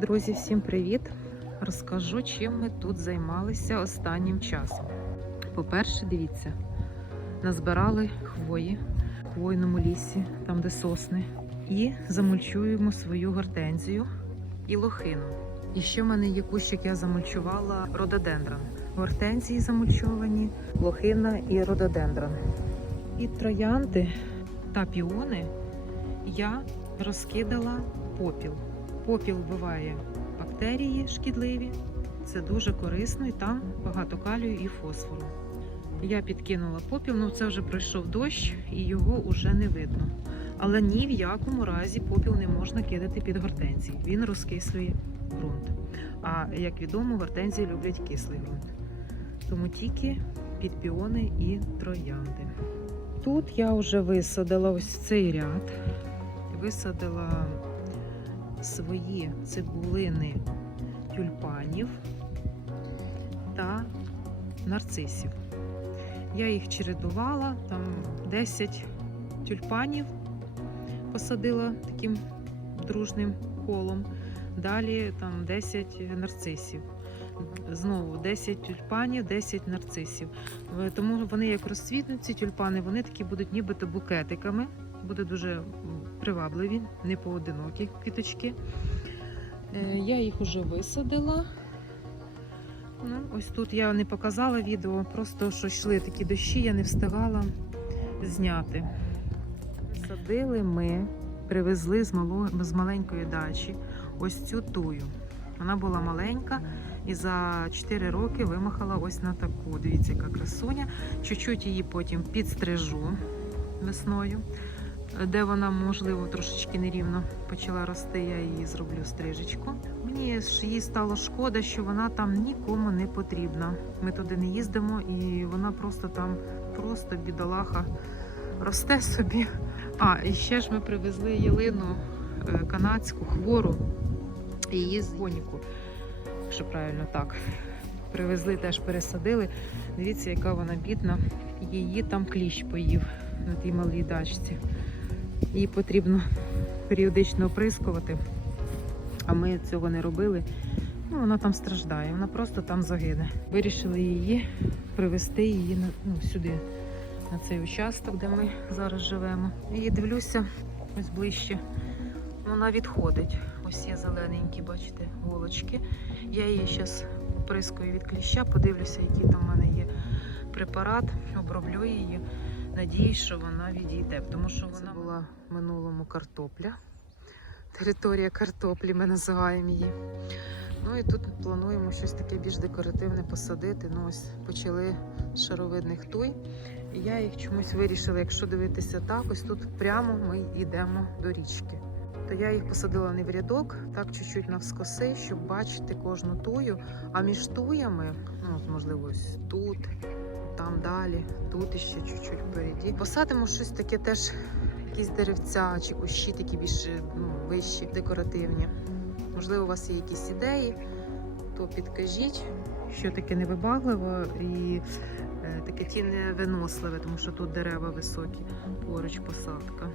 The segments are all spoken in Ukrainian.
Друзі, всім привіт! Розкажу, чим ми тут займалися останнім часом. По-перше, дивіться, назбирали хвої в хвойному лісі, там де сосни, і замульчуємо свою гортензію і лохину. І ще в мене є кущик, я замульчувала рододендрон. Гортензії замульчовані, лохина і рододендрон. І троянди та піони я розкидала попіл. Попіл вбиває бактерії шкідливі. Це дуже корисно і там багато калію і фосфору. Я підкинула попіл, ну це вже пройшов дощ і його вже не видно. Але ні в якому разі попіл не можна кидати під гортензії. Він розкислює ґрунт. А як відомо, гортензії люблять кислий ґрунт. Тому тільки під піони і троянди. Тут я вже висадила ось цей ряд. Висадила свої цибулини тюльпанів та нарцисів. Я їх чередувала, там 10 тюльпанів посадила таким дружним колом. Далі там 10 нарцисів. Знову 10 тюльпанів, 10 нарцисів. Е, Тому вони як розцвітнуть ці тюльпани, вони такі будуть нібито букетиками. Буде дуже привабливі, не поодинокі квіточки. Е, Я їх уже висадила. Ну, ось тут я не показала відео, просто що йшли такі дощі, я не встигала зняти. Садили ми, привезли з, мало, з маленької дачі ось цю тую. Вона була маленька і за 4 роки вимахала ось на таку. Дивіться, яка красуня. Чуть-чуть її потім підстрижу весною, де вона, можливо, трошечки нерівно почала рости, я її зроблю стрижечку. Мені ж їй стало шкода, що вона там нікому не потрібна. Ми туди не їздимо, і вона просто там, просто бідолаха, росте собі. А, і ще ж ми привезли ялину е, канадську хвору, її з гоніку, якщо правильно так. Привезли, теж пересадили. Дивіться, яка вона бідна. Її там кліщ поїв на тій малій дачці. Її потрібно періодично оприскувати, а ми цього не робили. Ну, вона там страждає, вона просто там загине. Вирішили її привезти її ну, сюди, на цей участок, де ми зараз живемо. І дивлюся ось ближче. Вона відходить. Ось є зелененькі, бачите, голочки. Я її зараз оприскую від кліща, подивлюся, який там в мене є препарат, оброблю її. Надіюсь, що вона відійде, тому що вона була в минулому картопля. Територія картоплі ми називаємо її. Ну і тут плануємо щось таке більш декоративне посадити. Ну ось почали з шаровидних туй. І я їх чомусь вирішила, якщо дивитися так, ось тут прямо ми йдемо до річки. То я їх посадила не в рядок, так чуть-чуть навскоси, щоб бачити кожну тую. А між туями, ну можливо, ось тут, там далі, тут іще чуть-чуть впереді. Посадимо щось таке теж, якісь деревця чи кущі такі більш ну, вищі, декоративні. Можливо, у вас є якісь ідеї, то підкажіть, що таке невибагливо і е, таке ті невиносливе, тому що тут дерева високі, поруч посадка.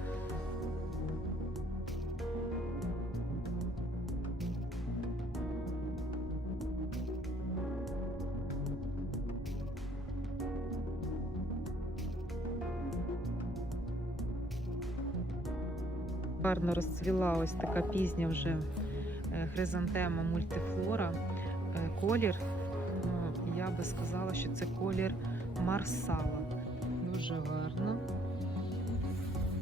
Гарно розцвіла ось така пізня вже е, хризантема мультифлора. Е, Колір, ну, я би сказала, що це колір марсала. Дуже гарно.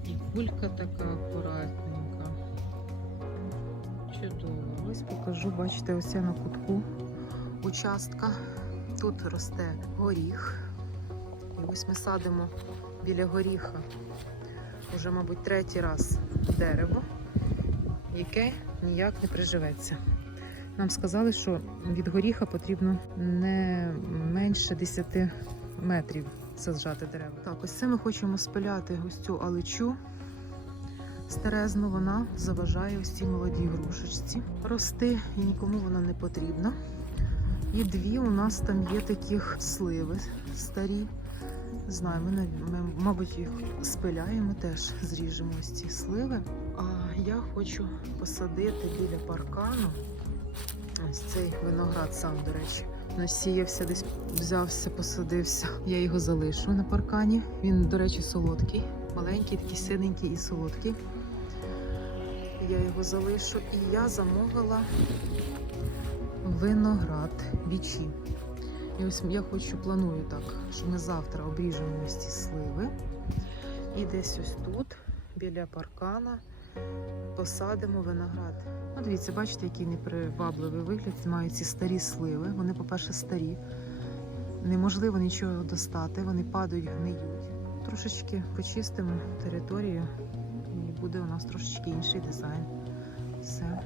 І кулька така акуратненька. Чудово. Ось покажу, бачите, ось я на кутку участка. Тут росте горіх. І ось ми садимо біля горіха. Уже, мабуть, третій раз дерево, яке ніяк не приживеться. Нам сказали, що від горіха потрібно не менше 10 метрів саджати дерева. Так, ось це ми хочемо спиляти ось цю аличу старезну. Вона заважає ось цій молодій грушечці рости і нікому вона не потрібна. І дві у нас там є таких сливи старі. Знаю, ми, ми, мабуть, їх спиляємо теж, зріжемо ось ці сливи. А я хочу посадити біля паркану Ось цей виноград сам, до речі, насіявся, десь взявся, посадився. Я його залишу на паркані. Він, до речі, солодкий, маленький, такий синенький і солодкий. Я його залишу і я замовила виноград вічі. І ось я хочу, планую так, що ми завтра обріжемо ось ці сливи. І десь ось тут, біля паркана, посадимо виноград. Ну, дивіться, бачите, який непривабливий вигляд мають ці старі сливи. Вони, по-перше, старі. Неможливо нічого достати, вони падають, гниють. Трошечки почистимо територію і буде у нас трошечки інший дизайн. Все.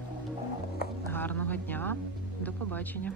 Гарного дня, до побачення.